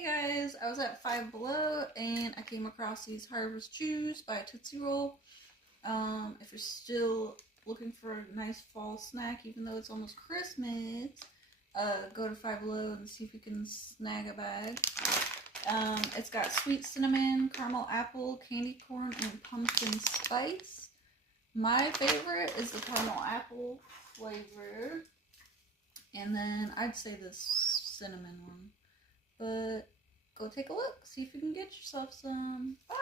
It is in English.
Hey guys, I was at Five Below and I came across these Harvest Chews by Tootsie Roll. If you're still looking for a nice fall snack, even though it's almost Christmas, go to Five Below and see if you can snag a bag. It's got sweet cinnamon, caramel apple, candy corn, and pumpkin spice. My favorite is the caramel apple flavor, and then I'd say the cinnamon one. But go take a look, see if you can get yourself some. Bye!